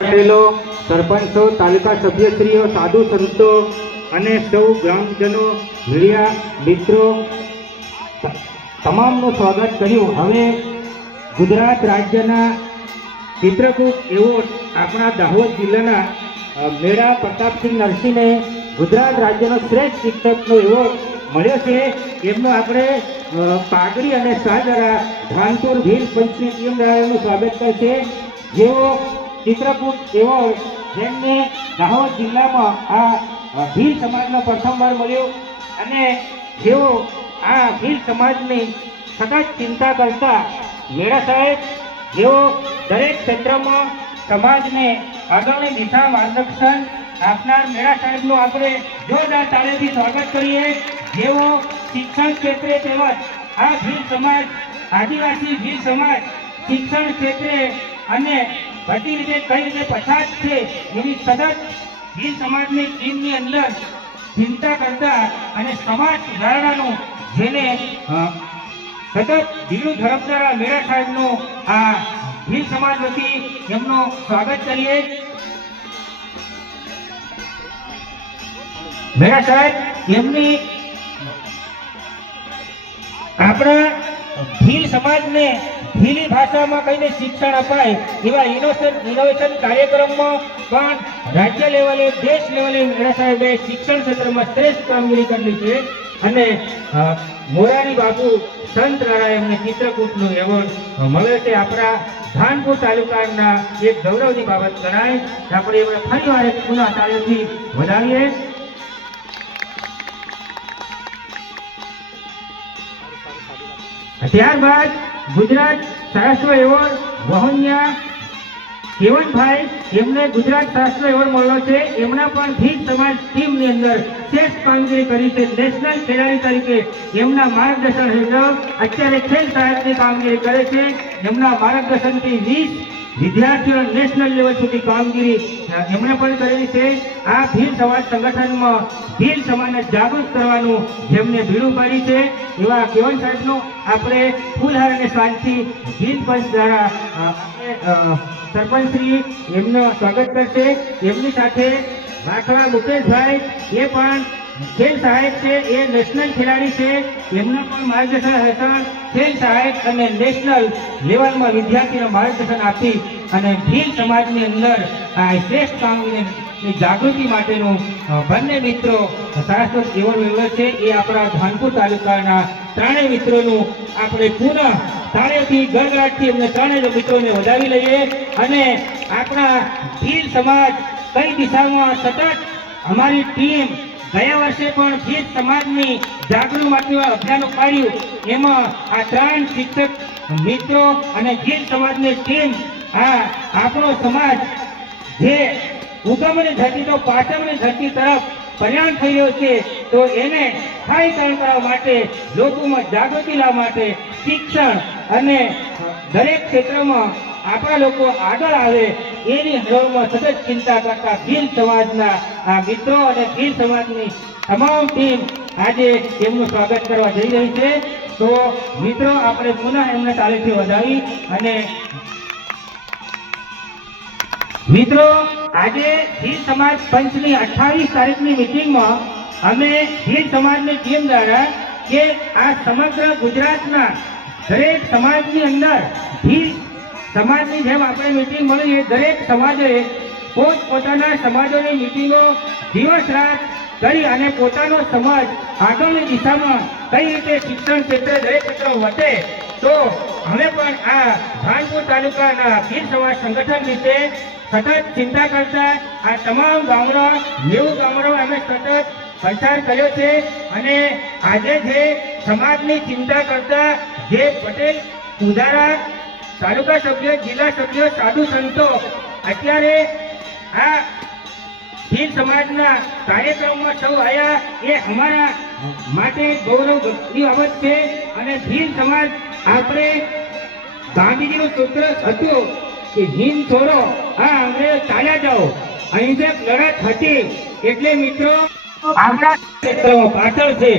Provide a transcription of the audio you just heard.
પટેલો, સરપંચો, તાલુકા સભ્યશ્રીઓ, સાધુ સંતો અને સૌ ગ્રામજનો, મીડિયા મિત્રો તમામનું સ્વાગત કર્યું। હવે ગુજરાત રાજ્યના ચિત્રકૂટ એવોર્ડ આપણા દાહોદ જિલ્લાના મેળા પ્રતાપસિંહ નરસિંહને ગુજરાત રાજ્યનો શ્રેષ્ઠ શિક્ષકનો એવોર્ડ મળ્યો છે। એમનો આપણે પાઘડી અને શાલ દ્વારા ધાનપુર ભીલ પંચની ટીમ દ્વારા એમનું સ્વાગત કરશે। જેઓ ચિત્રકૂટ એવોર્ડ જેમને દાહોદ જિલ્લામાં આ ભીલ સમાજનો પ્રથમવાર મળ્યો અને જેઓ આ ભીલ સમાજની સતત ચિંતા કરતા મેળા સાહેબ, જેઓ દરેક ક્ષેત્રમાં સમાજને આગળની દિશા માર્ગદર્શન આપનાર મેળા સાહેબનું આપણે જોરદાર તાળીઓથી સ્વાગત કરીએ। જેઓ શિક્ષણ ક્ષેત્રે તેમજ આ ભીલ સમાજ, આદિવાસી ભીલ સમાજ શિક્ષણ ક્ષેત્રે અને બધી રીતે કઈ રીતે પછાત છે એની સતત ભીલ સમાજની ટીમની અંદર ચિંતા કરતા અને સમાજ સુધારણાનું જેને સતત દિલું ધડકનારા મેળા સાહેબનું આ ભીલ સમાજ વતી એમનું સ્વાગત કરીએ। મેળા સાહેબ એમની આપણા ભીલ સમાજને ભીલી ભાષામાં કહીને શિક્ષણ અપાય એવા ઇનોવેશન કાર્યક્રમમાં પણ રાજ્ય લેવલે, દેશ લેવલે મેળા સાહેબે શિક્ષણ ક્ષેત્રમાં શ્રેષ્ઠ કામગીરી કરેલી છે અને મોરારી બાપુ સંત નારાયણને ચિત્રકૂટનો એવોર્ડ મળે છે। આપણા ધાનપુર તાલુકાના એક ગૌરવની બાબત ગણાય। આપણે એમને ફરીવાર એક પુનઃ તાળીઓથી વધાવીએ। ત્યારબાદ ગુજરાત શાસ્ત્ર એવોર્ડ વહોનિયા કેવનભાઈ, એમને ગુજરાત શાસ્ત્ર એવોર્ડ મળ્યો છે। એમના પણ ભીલ સમાજ ટીમની અંદર શ્રેષ્ઠ કામગીરી કરી છે। નેશનલ ખેલાડી તરીકે એમના માર્ગદર્શન હેઠળ અત્યારે ખેલ સાહેબની કામગીરી કરે છે। એમના માર્ગદર્શનથી 20 વિદ્યાર્થીઓ નેશનલ લેવલ સુધી કામગીરી એમણે પણ કરેલી છે। આ ભીલ સમાજ સંગઠનમાં ભીલ સમાજને જાગૃત કરવાનું જેમને ભીડું પાડી છે એવા કેવન સાહેબનું આપણે ફૂલહાર અને શાંતિ ભીલ પંચ દ્વારા સરપંચશ્રી એમનું સ્વાગત કરશે। એમની સાથે વાખડા મુકેશભાઈ, એ પણ ખેલ સહાયક છે, એ નેશનલ ખેલાડી છે। એમના પણ માર્ગદર્શન હેઠળ ખેલ સહાયક અને નેશનલ લેવલમાં વિદ્યાર્થીઓને માર્ગદર્શન આપી અને ભીલ સમાજની અંદર આ શ્રેષ્ઠ કામગીરીની જાગૃતિ માટેનું બંને મિત્રો શાસ્ત્રોત એવોર્ડ મેળવ્યો છે। એ આપણા ધાનપુર તાલુકાના ત્રણેય મિત્રોનું આપણે પુનઃ તાળીઓથી ગળગળાટથી એમને ત્રણેય મિત્રોને વધાવી લઈએ અને આપણા ભીલ સમાજ કઈ દિશામાં સતત અમારી ટીમ ગયા વર્ષે પણ ભીલ સમાજની જાગૃતિ માટે અભિયાન કાઢ્યું। એમાં આ ત્રણ શિક્ષક મિત્રો અને ભીલ સમાજની ટીમ આ આપણો સમાજ જે ઉગમની ધરતી તો પાટણની ધરતી તરફ પ્રયાણ થઈ રહ્યો છે, તો એને સ્થાયીકરણ કરવા માટે, લોકોમાં જાગૃતિ લાવવા માટે શિક્ષણ અને દરેક ક્ષેત્રમાં આપણા લોકો આગળ આવે એની હરોળમાં સતત ચિંતા કરતા ભીલ સમાજના આ મિત્રો અને ભીલ સમાજની તમામ ટીમ આજે એમનું સ્વાગત કરવા જઈ રહી છે। તો મિત્રો આપણે પુનઃ એમને તાળીથી વધાવી અને મિત્રો આજે ભીલ સમાજ પંચની 28 તારીખની મિટિંગમાં અમે ભીલ સમાજની ટીમ દ્વારા કે આ સમગ્ર ગુજરાતના દરેક સમાજની અંદર ભીલ સમાજની જેમ આપણે મિટિંગ મળી, દરેક સમાજે પોતપોતાના સમાજોની મિટિંગો દિવસ રાત કરી અને પોતાનો સમાજ આગળની દિશામાં કઈ રીતે શિક્ષણ ક્ષેત્રે દરેક મિત્રો વધે, તો અમે પણ આ ધાનપુર તાલુકાના ભીલ સમાજ સંગઠન રીતે સતત ચિંતા કરતા આ તમામ ગામડા 90 ગામડો અમે સતત પ્રચાર કર્યો છે અને આજે જે સમાજની ચિંતા કરતા જે પટેલ સુધારા તાલુકા સભ્યો, જિલ્લા સભ્યો, સાધુ સંતો અત્યારે આ ભીલ સમાજના કાર્યક્રમમાં સૌ આવ્યા, એ અમારા માટે ગૌરવની બાબત છે। અને ભીલ સમાજ આપણે ગાંધીજીનું સૂત્ર હતું કે હિંદ છોડો, આ અંગ્રેજો ચાલ્યા જાઓ, અહિંસક લડત હતી। એટલે મિત્રો આપણા ક્ષેત્રમાં પાછળ છે